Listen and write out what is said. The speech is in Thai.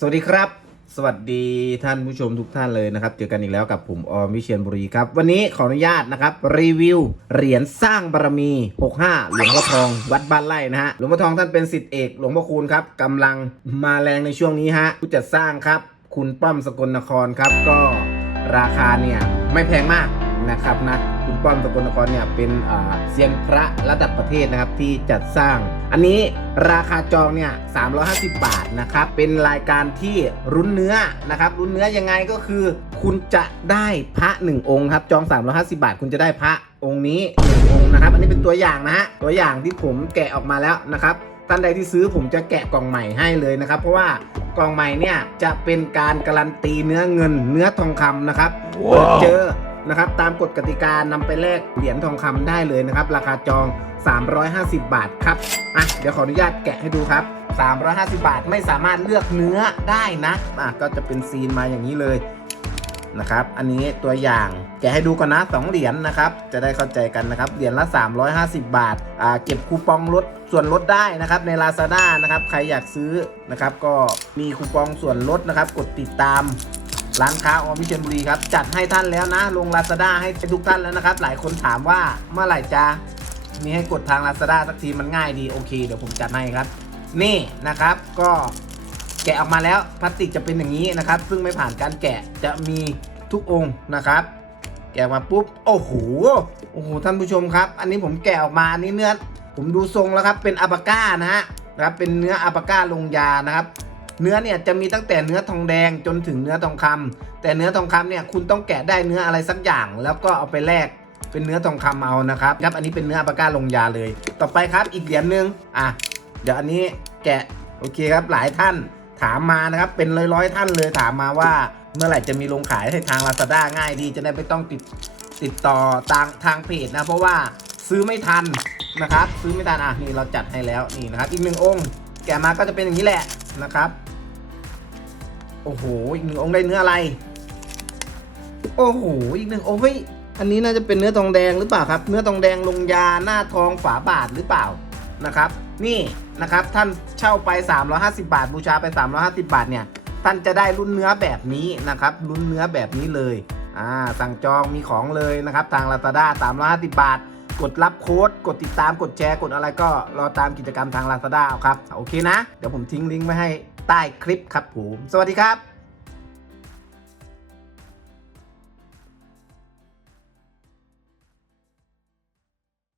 สวัสดีครับ สวัสดีท่านผู้ชมทุกท่านเลยนะครับ เจอกันอีกแล้วกับผมออมวิเชียนบุรีครับ วันนี้ขออนุญาตนะครับ รีวิวเหรียญสร้างบารมี 65 หลวงพ่อทอง วัดบ้านไร่นะฮะหลวงพ่อทองท่านเป็นสิทธิเอกหลวงพ่อคูณครับกำลังมาแรงในช่วงนี้ฮะผู้จัดสร้างครับ คุณป้อมสกลนครครับก็ราคาเนี่ยไม่แพงมาก นะครับนะคุณป้อมสกลนครเนี่ยเป็นอ่าเซียนพระระดับประเทศนะครับที่จัดสร้าง อันนี้ราคาจองเนี่ย350 บาทนะครับเป็นรายการที่รุ้นเนื้อนะครับรุ้นเนื้อยังไงก็คือ คุณจะได้พระ1องค์ครับจอง 350 บาท คุณจะได้พระองค์นี้1องค์นะครับอันนี้เป็นตัวอย่างนะฮะตัวอย่างที่ผมแกะออกมาแล้วนะครับท่านใดที่ซื้อผมจะแกะกล่องใหม่ให้เลยนะครับ เพราะว่ากล่องใหม่เนี่ยจะเป็นการการันตีเนื้อเงินเนื้อทองคำนะครับเปิดเจอ นะครับ ตามกฎกติกานำไปแลกเหรียญทองคำได้เลยนะครับ ราคาจอง 350 บาทครับ อะ เดี๋ยวขออนุญาตแกะให้ดูครับ 350 บาทไม่สามารถเลือกเนื้อได้นะ อะ ก็จะเป็นซีนมาอย่างนี้เลยนะครับ อันนี้ตัวอย่างแกะให้ดูก่อนนะสองเหรียญนะครับ จะได้เข้าใจกันนะครับ เหรียญละ 350 บาท อ่า เก็บคูปองลดส่วนลดได้นะครับ ใน Lazada นะครับ ใครอยากซื้อนะครับ ก็มีคูปองส่วนลดนะครับ กดติดตาม ร้านค้าออมิเชียนบุรีครับ จัดให้ท่านแล้วนะ ลง Lazada ให้ทุกท่านแล้วนะครับ หลายคนถามว่าเมื่อไหร่จะมีให้กดทาง Lazada สักทีมันง่ายดีโอเค เดี๋ยวผมจัดให้ครับ นี่นะครับก็แกะออกมาแล้วพลาสติกจะเป็นอย่างนี้นะครับ ซึ่งไม่ผ่านการแกะจะมีทุกองค์นะครับ แกะมาปุ๊บโอ้โหโอ้โหท่านผู้ชมครับ อันนี้ผมแกะออกมาอันนี้เนื้อผมดูทรงแล้วครับเป็นอัปาก้านะฮะนะครับเป็นเนื้ออัปาก้าลงยานะครับ เนื้อเนี่ยจะมีตั้งแต่เนื้อทองแดงจนถึงเนื้อทองคำแต่เนื้อทองคำเนี่ยคุณต้องแกะได้เนื้ออะไรสักอย่าง แล้วก็เอาไปแลกเป็นเนื้อทองคำเอานะครับครับอันนี้เป็นเนื้ออัปก้าลงยาเลย ต่อไปครับอีกเหรียญหนึ่งอะเดี๋ยวอันนี้แกะโอเคครับหลายท่านถามมานะครับเป็นร้อยร้อยๆท่านเลยถามมาว่าเมื่อไหร่จะมีลงขายให้ทาง Lazada ง่ายดีจะได้ไม่ต้องติดติดต่อทางทางเพจนะเพราะว่าซื้อไม่ทันนะครับ ซื้อไม่ทันอะนี่เราจัดให้แล้วนี่นะครับอีกหนึ่งองค์ แกะมาก็จะเป็นอย่างนี้แหละนะครับ โอ้โห อีกหนึ่งองค์ได้เนื้ออะไร โอ้โห อีกหนึ่งองค์เฮ้ย อันนี้น่าจะเป็นเนื้อทองแดงหรือเปล่าครับ เนื้อทองแดงลงยาหน้าทองฝาบาทหรือเปล่านะครับ นี่นะครับท่านเช่าไป 350 บาท บูชาไป 350 บาทเนี่ย ท่านจะได้รุ่นเนื้อแบบนี้นะครับ รุ่นเนื้อแบบนี้เลย อ่า สั่งจองมีของเลยนะครับ ทาง Lazada 350 บาท กดรับโค้ด กดติดตามกดแชร์ กดอะไรก็รอตามกิจกรรมทาง Lazada เอาครับ โอเคนะ เดี๋ยวผมทิ้งลิงก์ไว้ให้ใต้คลิปครับผม สวัสดีครับ